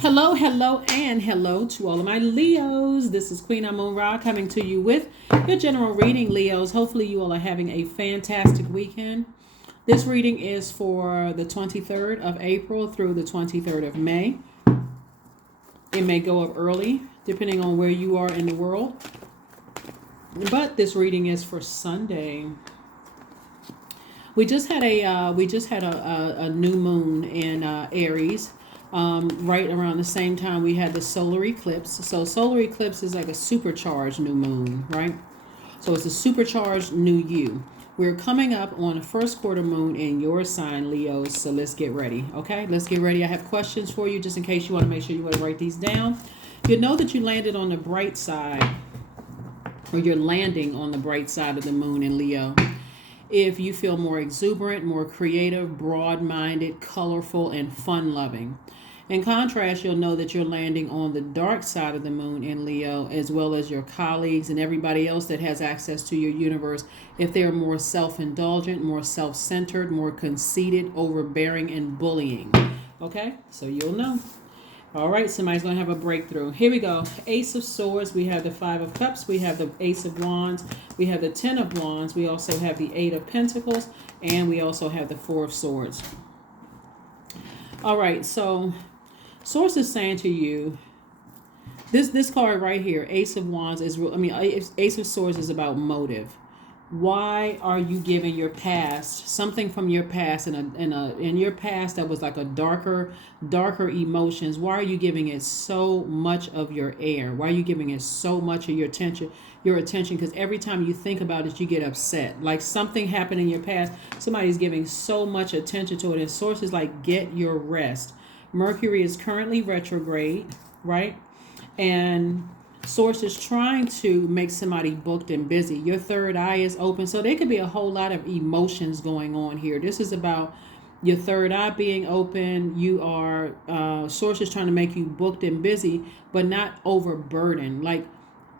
Hello, hello, and hello to all of my Leos. This is Queen Amun Ra coming to you with your general reading, Leos. Hopefully, you all are having a fantastic weekend. This reading is for the 23rd of April through the 23rd of May. It may go up early, depending on where you are in the world. But this reading is for Sunday. We just had a new moon in Aries. Right around the same time we had the solar eclipse. So solar eclipse is like a supercharged new moon, right? So it's a supercharged new you. We're coming up on a first quarter moon in your sign, Leos. So let's get ready. Okay, let's get ready. I have questions for you just in case you want to make sure you want to write these down. You know that you landed on the bright side, or you're landing on the bright side of the moon in Leo. If you feel more exuberant, more creative, broad-minded, colorful, and fun-loving. In contrast, you'll know that you're landing on the dark side of the moon in Leo, as well as your colleagues and everybody else that has access to your universe, if they're more self-indulgent, more self-centered, more conceited, overbearing, and bullying. Okay? So you'll know. All right, somebody's going to have a breakthrough. Here we go. Ace of Swords. We have the Five of Cups. We have the Ace of Wands. We have the Ten of Wands. We also have the Eight of Pentacles. And we also have the Four of Swords. All right, so Source is saying to you, this card right here, Ace of Wands, Ace of Swords is about motive. Why are you giving your past, something from your past, in your past that was like a darker emotions? Why are you giving it so much of your air? Why are you giving it so much of your attention? Because every time you think about it, you get upset. Like something happened in your past, somebody's giving so much attention to it. And Source is like, get your rest. Mercury is currently retrograde, right? And Source is trying to make somebody booked and busy. Your third eye is open. So there could be a whole lot of emotions going on here. This is about your third eye being open. You are, Source is trying to make you booked and busy, but not overburdened. Like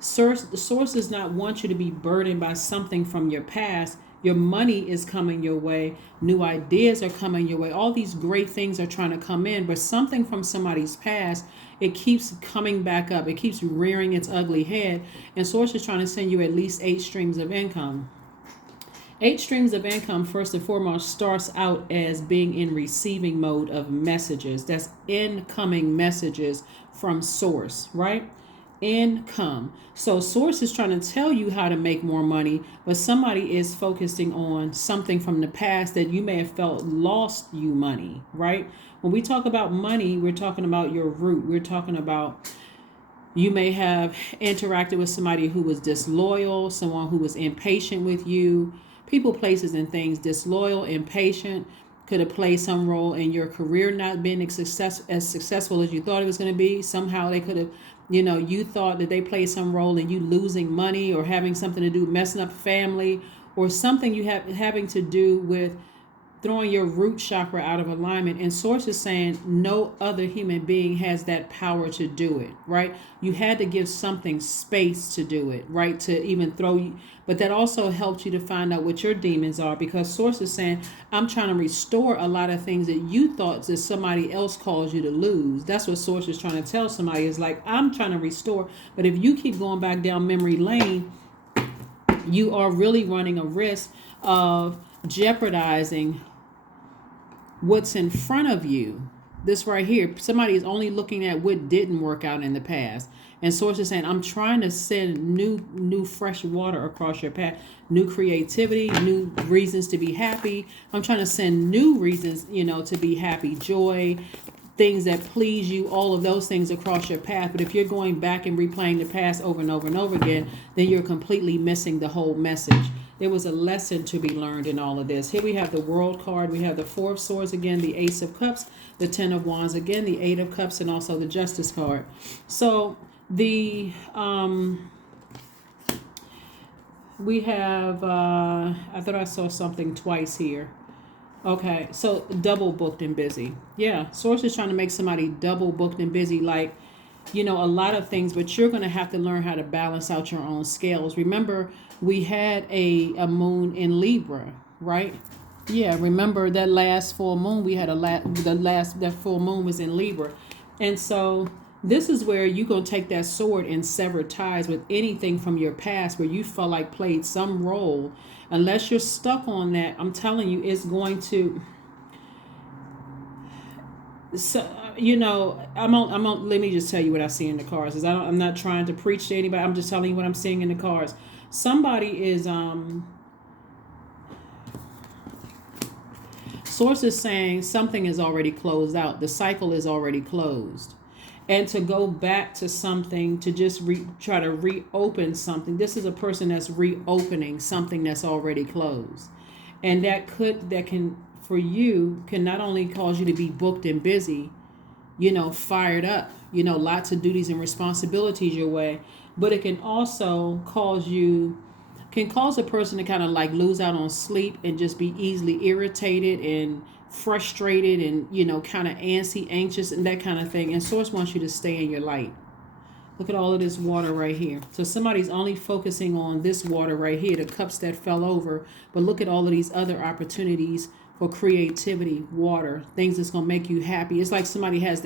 the Source does not want you to be burdened by something from your past. Your money is coming your way. New ideas are coming your way. All these great things are trying to come in, but something from somebody's past, it keeps coming back up. It keeps rearing its ugly head. And Source is trying to send you at least 8 streams of income. 8 streams of income, first and foremost, starts out as being in receiving mode of messages. That's incoming messages from Source, right? Income. So Source is trying to tell you how to make more money, but somebody is focusing on something from the past that you may have felt lost you money, right? When we talk about money, we're talking about your root. We're talking about you may have interacted with somebody who was disloyal, someone who was impatient with you. People, places, and things, disloyal, impatient, could have played some role in your career not being as successful as you thought it was going to be. Somehow they could have, you thought that they played some role in you losing money or having something to do with messing up family, or something you have having to do with throwing your root chakra out of alignment. And Source is saying no other human being has that power to do it, right? You had to give something space to do it, right? To even throw you. But that also helped you to find out what your demons are, because Source is saying, I'm trying to restore a lot of things that you thought that somebody else caused you to lose. That's what Source is trying to tell somebody, is like, I'm trying to restore. But if you keep going back down memory lane, you are really running a risk of jeopardizing what's in front of you. This right here, somebody is only looking at what didn't work out in the past. And Source is saying, I'm trying to send new fresh water across your path, new creativity, new reasons to be happy. I'm trying to send new reasons, to be happy, joy, things that please you, all of those things across your path. But if you're going back and replaying the past over and over and over again, then you're completely missing the whole message. There was a lesson to be learned in all of this. Here we have the World card. We have the Four of Swords again, the Ace of Cups, the Ten of Wands again, the Eight of Cups, and also the Justice card. So we have, I thought I saw something twice here. Okay, so double booked and busy. Yeah, Source is trying to make somebody double booked and busy, like, a lot of things, but you're going to have to learn how to balance out your own scales. Remember, we had a moon in Libra, right? Yeah, remember that last full moon we had that full moon was in Libra. And so this is where you're going to take that sword and sever ties with anything from your past where you felt like played some role. Unless you're stuck on that, I'm telling you, it's going to. So, let me just tell you what I see in the cards. I'm not trying to preach to anybody. I'm just telling you what I'm seeing in the cards. Somebody is, Source is saying something is already closed out. The cycle is already closed. And to go back to something, to just try to reopen something. This is a person that's reopening something that's already closed. And that can, for you, can not only cause you to be booked and busy, fired up, lots of duties and responsibilities your way, but it can also cause a person to kind of like lose out on sleep and just be easily irritated and frustrated and, kind of anxious and that kind of thing. And Source wants you to stay in your light. Look at all of this water right here. So somebody's only focusing on this water right here, the cups that fell over. But look at all of these other opportunities for creativity, water, things that's going to make you happy. It's like somebody has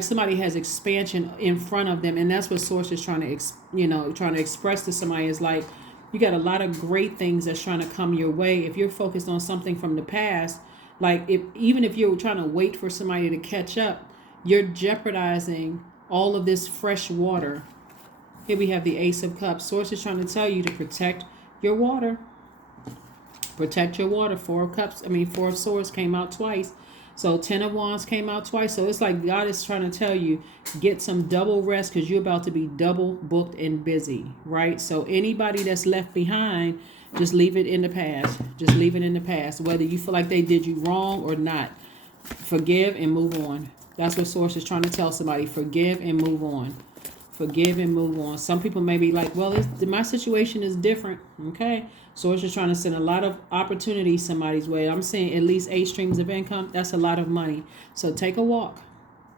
somebody has expansion in front of them. And that's what Source is trying to express to somebody is like, you got a lot of great things that's trying to come your way. If you're focused on something from the past, like even if you're trying to wait for somebody to catch up, you're jeopardizing all of this fresh water. Here we have the Ace of Cups. Source is trying to tell you to protect your water. Protect your water. Four of Swords came out twice. So 10 of Wands came out twice. So it's like God is trying to tell you, get some double rest because you're about to be double booked and busy, right? So anybody that's left behind, just leave it in the past. Just leave it in the past. Whether you feel like they did you wrong or not. Forgive and move on. That's what Source is trying to tell somebody. Forgive and move on. Forgive and move on. Some people may be like, well, my situation is different. Okay. Source is trying to send a lot of opportunities somebody's way. I'm saying at least 8 streams of income. That's a lot of money. So take a walk.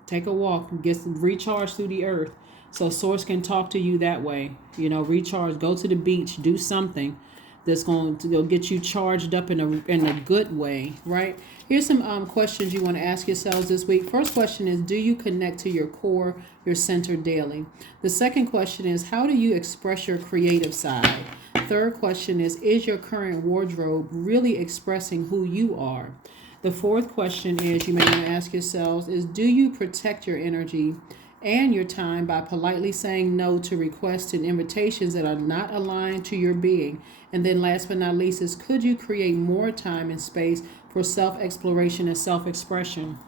Take a walk. Get recharged through the earth. So Source can talk to you that way. Recharge. Go to the beach. Do something that's going to get you charged up in a good way, right? Here's some questions you want to ask yourselves this week. First question is, do you connect to your core, your center daily? The second question is, how do you express your creative side? Third question is your current wardrobe really expressing who you are? The fourth question is, you may want to ask yourselves, is do you protect your energy and your time by politely saying no to requests and invitations that are not aligned to your being? And then last but not least is, could you create more time and space for self-exploration and self-expression?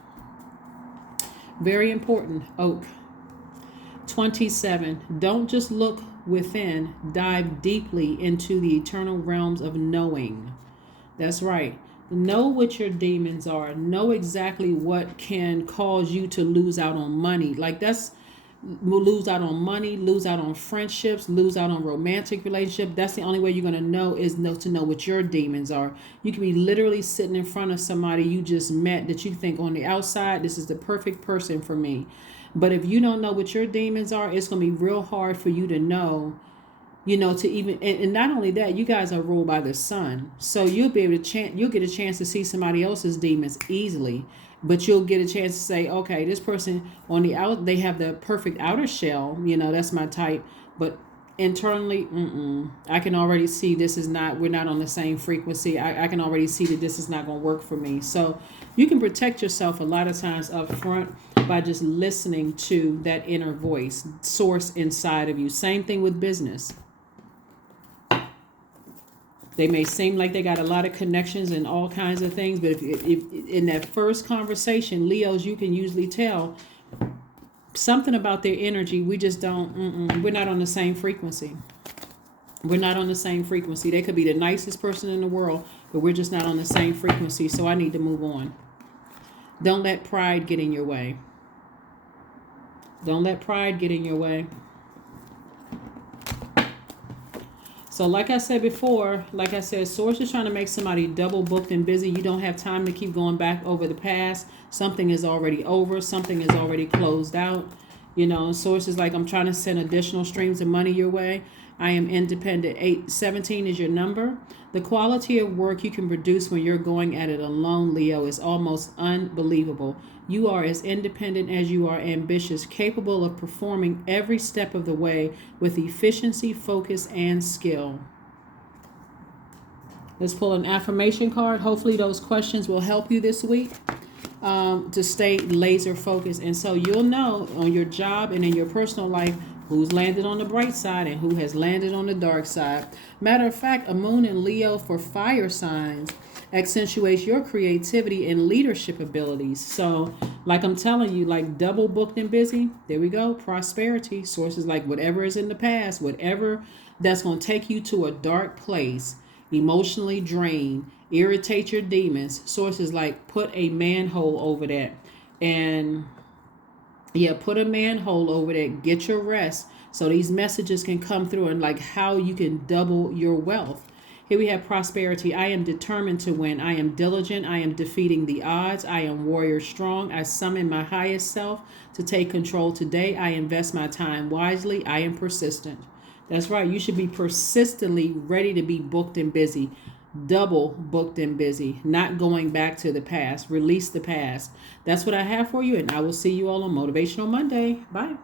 Very important. Oak. 27. Don't just look within, dive deeply into the eternal realms of knowing. That's right. Know what your demons are. Know exactly what can cause you to lose out on money. Lose out on money, lose out on friendships, lose out on romantic relationship. That's the only way you're going to know to know what your demons are. You can be literally sitting in front of somebody you just met that you think on the outside, this is the perfect person for me. But if you don't know what your demons are, it's going to be real hard for you to know, to even, and not only that, you guys are ruled by the sun. So you'll get a chance to see somebody else's demons easily. But you'll get a chance to say, okay, this person on the out, they have the perfect outer shell, that's my type. But internally, I can already see we're not on the same frequency. I can already see that this is not going to work for me. So you can protect yourself a lot of times up front by just listening to that inner voice, source inside of you. Same thing with business. They may seem like they got a lot of connections and all kinds of things, but if in that first conversation, Leos, you can usually tell something about their energy. We just don't, we're not on the same frequency. We're not on the same frequency. They could be the nicest person in the world, but we're just not on the same frequency, so I need to move on. Don't let pride get in your way. Don't let pride get in your way. So like I said before, Source is trying to make somebody double booked and busy. You don't have time to keep going back over the past. Something is already over. Something is already closed out. Source is like, I'm trying to send additional streams of money your way. I am independent. 817 is your number. The quality of work you can produce when you're going at it alone, Leo, is almost unbelievable. You are as independent as you are ambitious, capable of performing every step of the way with efficiency, focus, and skill. Let's pull an affirmation card. Hopefully those questions will help you this week to stay laser focused. And so you'll know on your job and in your personal life who's landed on the bright side and who has landed on the dark side. Matter of fact, a moon in Leo for fire signs accentuates your creativity and leadership abilities. So like I'm telling you, like double booked and busy, there we go. Prosperity, sources like whatever is in the past, whatever that's going to take you to a dark place, emotionally drained, irritate your demons, sources like put a manhole over that. And yeah, put a manhole over that. Get your rest so these messages can come through and like how you can double your wealth. Here we have prosperity. I am determined to win. I am diligent. I am defeating the odds. I am warrior strong. I summon my highest self to take control today. I invest my time wisely. I am persistent. That's right. You should be persistently ready to be booked and busy. Double booked and busy, not going back to the past. Release the past. That's what I have for you, and I will see you all on Motivational Monday. Bye.